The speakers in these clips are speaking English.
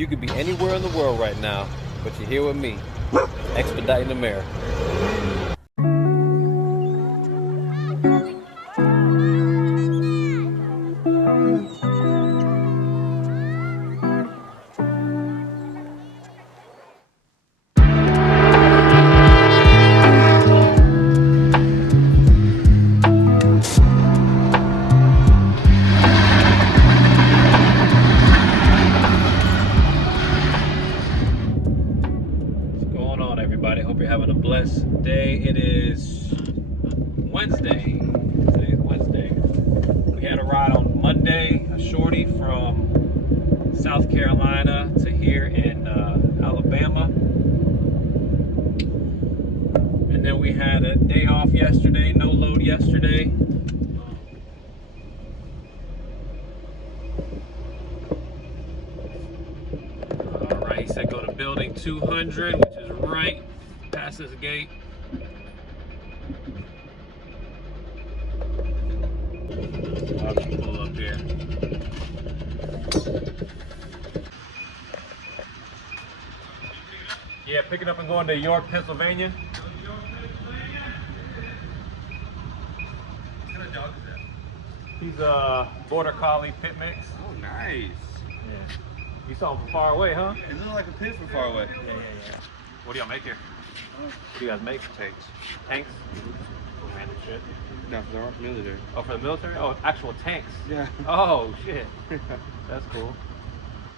You could be anywhere in the world right now, but you're here with me, Expediting America. Everybody, hope you're having a blessed day. It is Wednesday. Today is Wednesday. We had a ride on Monday, a shorty from South Carolina to here in Alabama. And then we had a day off yesterday, no load yesterday. All right, he said go to building 200, which is right past this gate. I'll just pull up here. Yeah, picking up and going to York, Pennsylvania. What kind of dog is that? He's a border collie pit mix. Oh, nice. Yeah. You saw him from far away, huh? It looks like a pit from far away. Yeah. What do y'all make here? What do you guys make? Tanks. Tanks? Random shit. No, for the military. Oh, for the military? Oh, actual tanks. Yeah. Oh, shit. That's cool.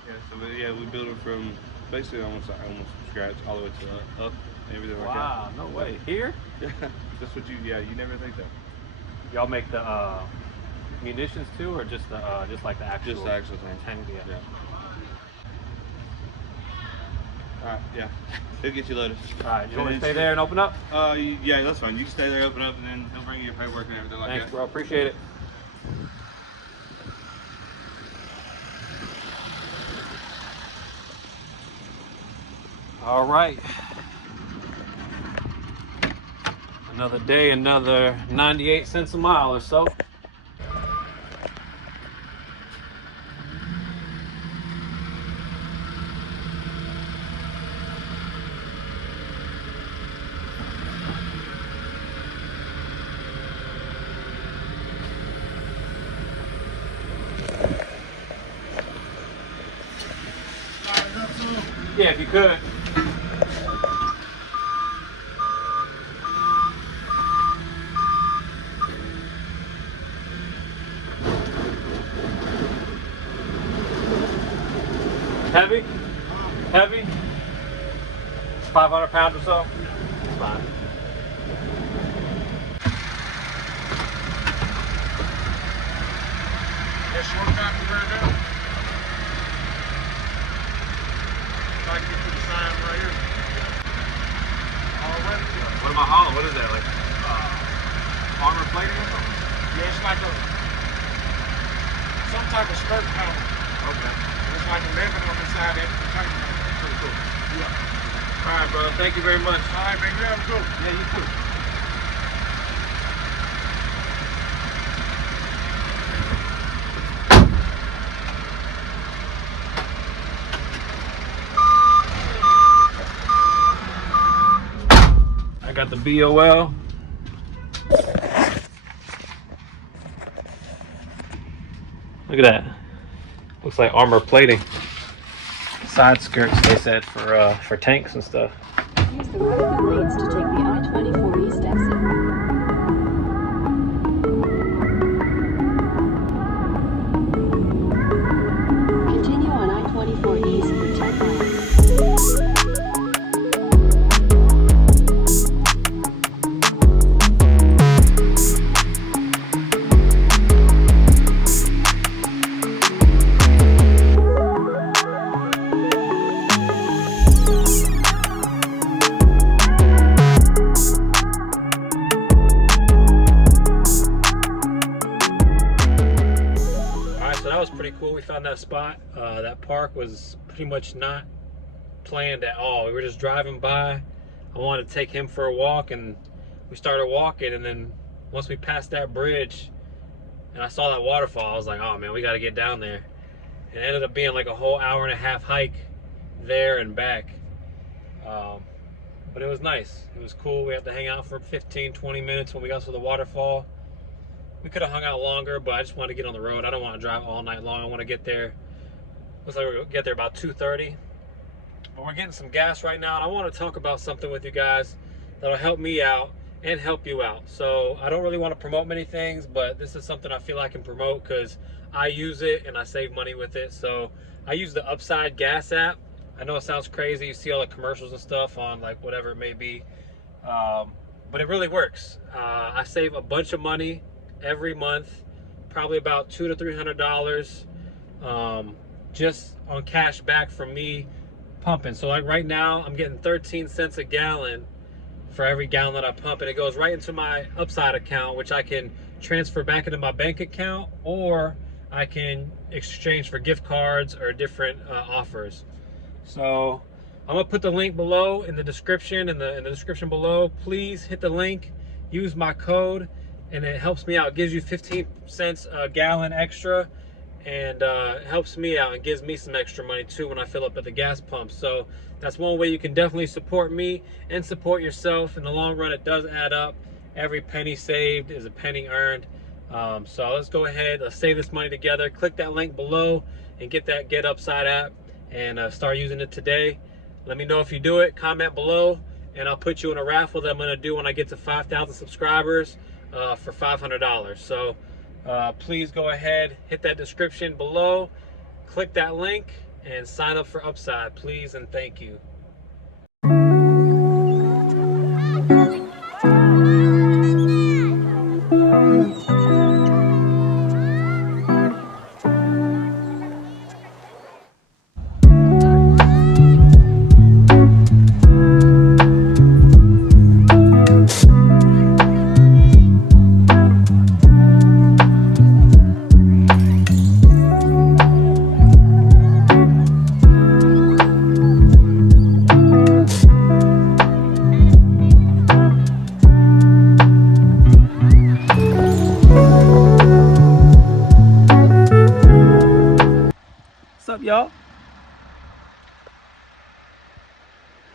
Yeah, so we built it from basically almost from scratch all the way to up and everything like that. Wow, no way. Here? Yeah, that's what you never think that. Y'all make the munitions too, or just the like the actual? Just the actual tank. Yeah. Alright, yeah. He'll get you loaded. Alright, you want me to stay there and open up? Yeah, that's fine. You can stay there, open up, and then he'll bring you your paperwork and everything like that. Thanks, bro. Appreciate it. All right. Another day, another 98 cents a mile or so. Yeah, if you could. Heavy? Heavy? 500 pounds or so? It's fine. That's your copy right now. If I can get you the sign right here. All ready? What am I hauling? What is that? Like armor plating or something? Yeah, it's like some type of skirt panel. Okay. It's like 11 on the side of the container. Pretty cool. Yeah. All right, bro. Thank you very much. All right, man. You have a good one. Yeah, you too. I got the BOL. Look at that. Looks like armor plating. Side skirts, they said, for tanks and stuff. Use the right lanes to take the I-24 East exit. Continue on I-24 East for 10 miles. Pretty cool. We found that spot. That park was pretty much not planned at all. We were just driving by. I wanted to take him for a walk, and we started walking, and then once we passed that bridge and I saw that waterfall, I was like, oh man, we got to get down there. And it ended up being like a whole hour and a half hike there and back. But it was nice. It was cool. We had to hang out for 15-20 minutes when we got to the waterfall. We could have hung out longer, but I just wanted to get on the road. I don't want to drive all night long. I want to get there. Looks like we're going to get there about 2:30. But we're getting some gas right now, and I want to talk about something with you guys that'll help me out and help you out. So I don't really want to promote many things, but this is something I feel I can promote because I use it and I save money with it. So I use the Upside Gas app. I know it sounds crazy. You see all the commercials and stuff on like whatever it may be, but it really works. I save a bunch of money every month, probably about $200 to $300 just on cash back from me pumping. So like right now I'm getting 13 cents a gallon for every gallon that I pump, and it goes right into my Upside account, which I can transfer back into my bank account, or I can exchange for gift cards or different offers. So I'm gonna put the link below in the description, in the description below. Please hit the link, use my code, and it helps me out. It gives you 15 cents a gallon extra, and helps me out and gives me some extra money too when I fill up at the gas pump. So that's one way you can definitely support me and support yourself. In the long run, it does add up. Every penny saved is a penny earned. So let's go ahead, let's save this money together. Click that link below and get that Get Upside app and start using it today. Let me know if you do it, comment below, and I'll put you in a raffle that I'm gonna do when I get to 5,000 subscribers for $500. So please go ahead, hit that description below, click that link, and sign up for Upside, please and thank you. What's up, y'all?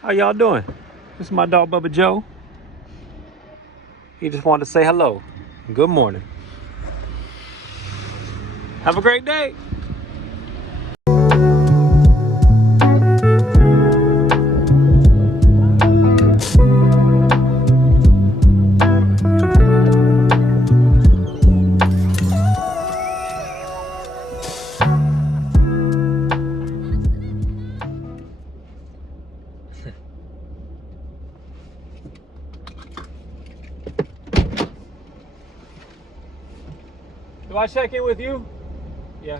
How y'all doing? This is my dog, Bubba Joe. He just wanted to say hello. Good morning. Have a great day. Do I check in with you? Yeah.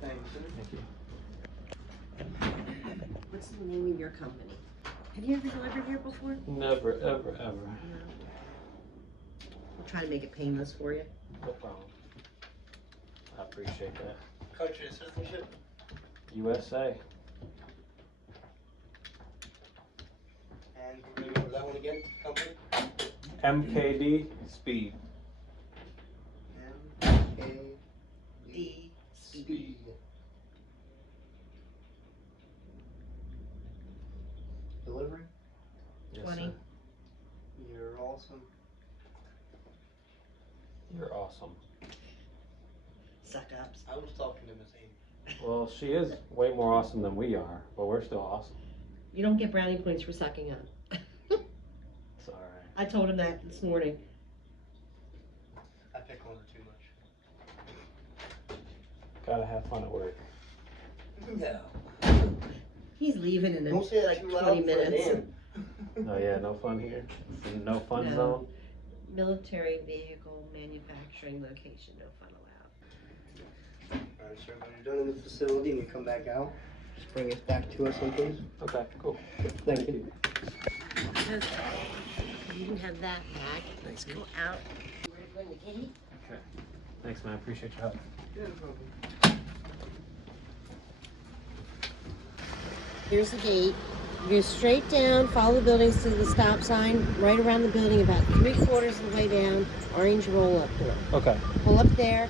Thank you. What's the name of your company? Have you ever delivered here before? Never, ever, ever. No. We'll try to make it painless for you. No problem. I appreciate that. Country of citizenship. USA. And we're gonna go to that one again, company. MKD Speed. D. Speed. Delivery. Yes, 20. sir. You're awesome. You're awesome. Suck ups. I was talking to Miss Amy. Well, she is way more awesome than we are, but we're still awesome. You don't get brownie points for sucking up. It's alright. I told him that this morning. I pick on her too much. Gotta have fun at work. No. He's leaving in Don't say that like too loud 20 for minutes. Dan. Oh yeah, no fun here? No fun No. zone? Military vehicle manufacturing location, no fun allowed. Alright, sir, when you're done in the facility and you come back out, just bring us back to us someplace. Okay, cool. Thank you. Okay. You can have that back. Thanks, Go out. Ready to go in the gate? Okay. Thanks, man. I appreciate your help. Yeah, no problem. Here's the gate. Go straight down, follow the buildings to the stop sign, right around the building, about 3/4 of the way down, orange roll-up door. Okay. Pull up there.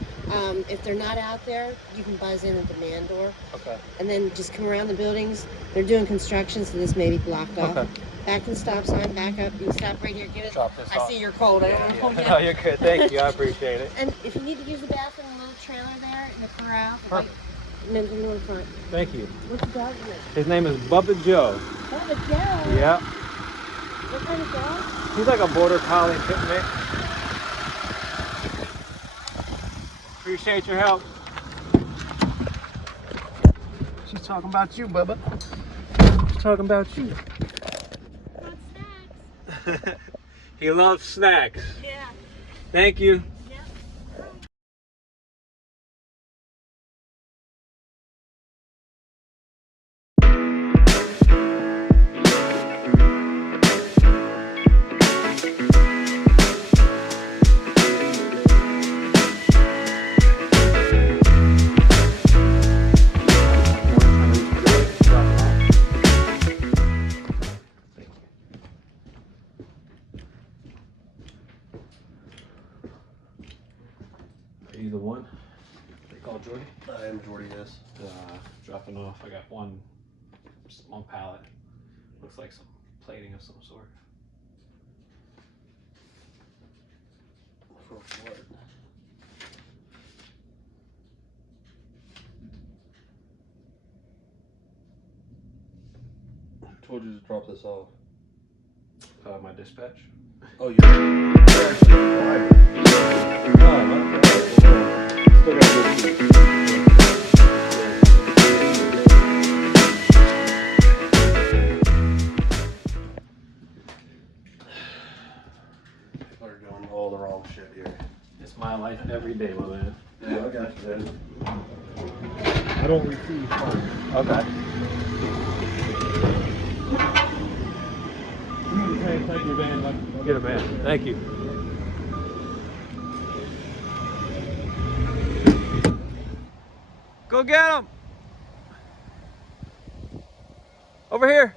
If they're not out there, you can buzz in at the man door. Okay. And then just come around the buildings. They're doing construction, so this may be blocked off. Okay. Back to the stop sign, back up. You can stop right here. Get it. Drop this I off. see you're cold. I don't want to hold you. No, you're good. Thank you. I appreciate it. And if you need to use the bathroom, a little trailer there in the corral. Perfect. Men's in the front. Thank you. What's the dog's name? His name is Bubba Joe. Oh, the Joe. Yeah. What kind of dog? He's like a border collie pit mix. Appreciate your help. She's talking about you, Bubba. She's talking about you. Want snacks? He loves snacks. Yeah. Thank you. Are you the one they call Jordy? I am Jordy, yes. Dropping off. I got one pallet. Looks like some plating of some sort. For what? Who told you to drop this off? My dispatch. Oh, yeah. Still got good. People are doing all the wrong shit here. It's my life every day, my man. Yeah, I got you, man. I don't receive funds. Okay. Thank you, man. Get a man. Thank you. Go get him. Over here.